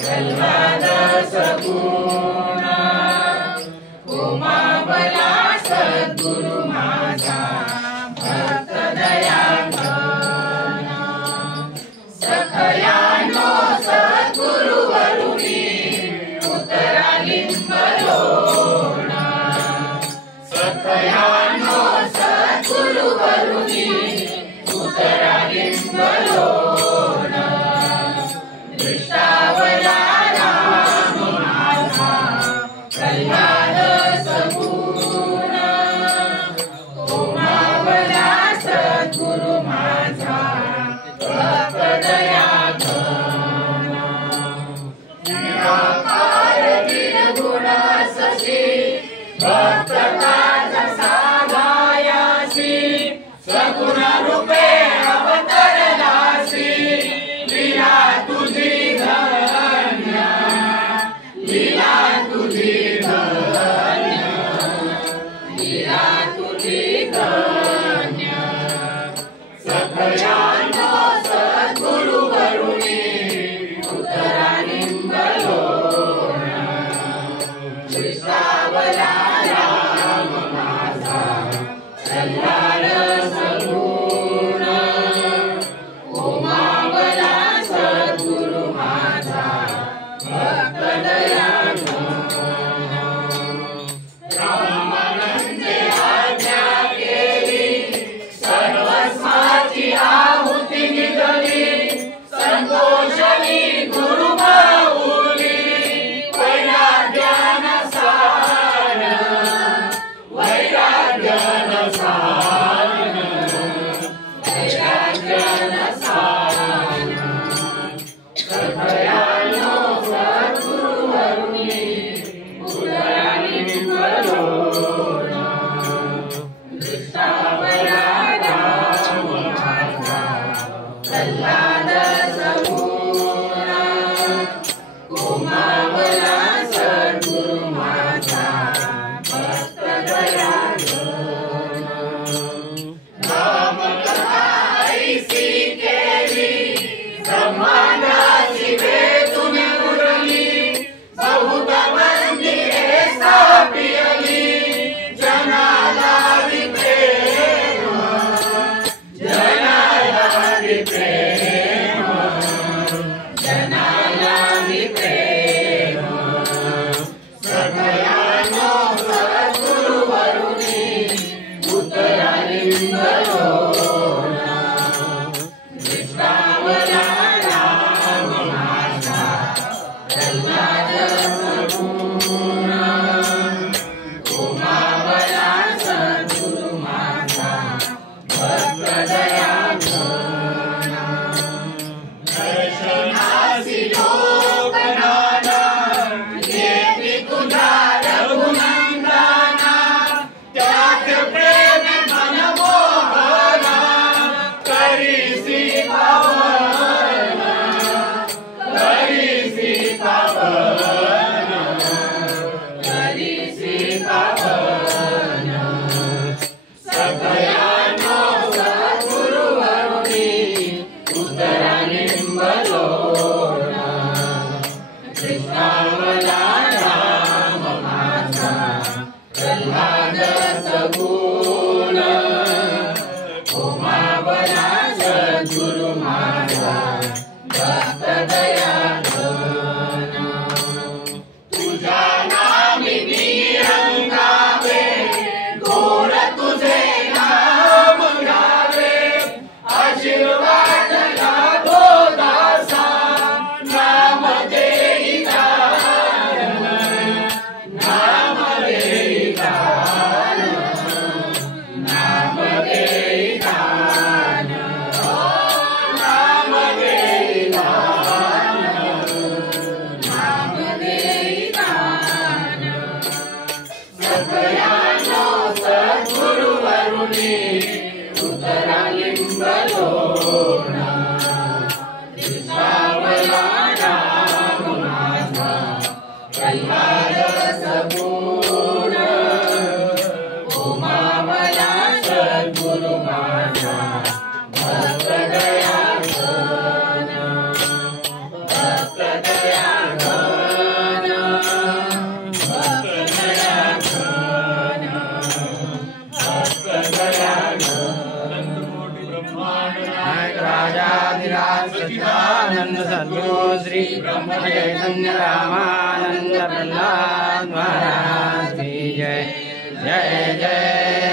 प्रल्हाद सगुण उमाबला सद्गुरु माझा भक्त दयाघन सखयानो सद्गुरु वरुणी उतरा लिंबलोण सखयानो सद्गुरु वरुणी उतरा लिंबलोण दृष्टावला राम माझा प्रल्हाद सगुण उमावला सद्गुरु माझा भक्त दयाघन निराकार निर्गुण ससी भक्त काज साधायासी सगुण रूपे अवतरलासी लीला तुझी धन्य लीला तुझी धन्य लीला तुझी धन्य सखयानो सद्गुरु वरुणी उतरा लिंबलोण दृष्टावला राम माझा प्रल्हाद सगुण उमावला सद्गुरु माझा भक्त दयाघन रामानंदे आज्ञा केली सर्वस्वाची आहुती निघाली संतोषणी गुरु माऊली वैराग्यान सार वैराग्यान सार वैराग्यान सार सखयानो सद्गुरु वरुणी उतरा लिंबलोण दृष्टावला राम माझा प्रल्हाद सगुण उमावला सद्गुरु माझा भक्त दयाघन रामकथा ऐसी केली ब्रह्मांडाची वेदून उरली बहुत मंदिरे स्थापिली जनाला विप्रेम जनाला विप्रेम जनाला विप्रेम सखयानो सद्गुरु वरुणी उतरा लिंबलोण दृष्टावला राम माझा प्रल्हाद सगुण उमावला सद्गुरु माझा भक्त दयाघन दर्शनासी लोकनाना येती तुझा रघुनंदना त्यात प्रेम मन मोहना करीसी पावन करीसी पावन राजाधिराज सच्चिदानंद सद्गुरु श्री ब्रह्म चैतन्य रामानंद प्रहलाद महाराज की जय। जय जय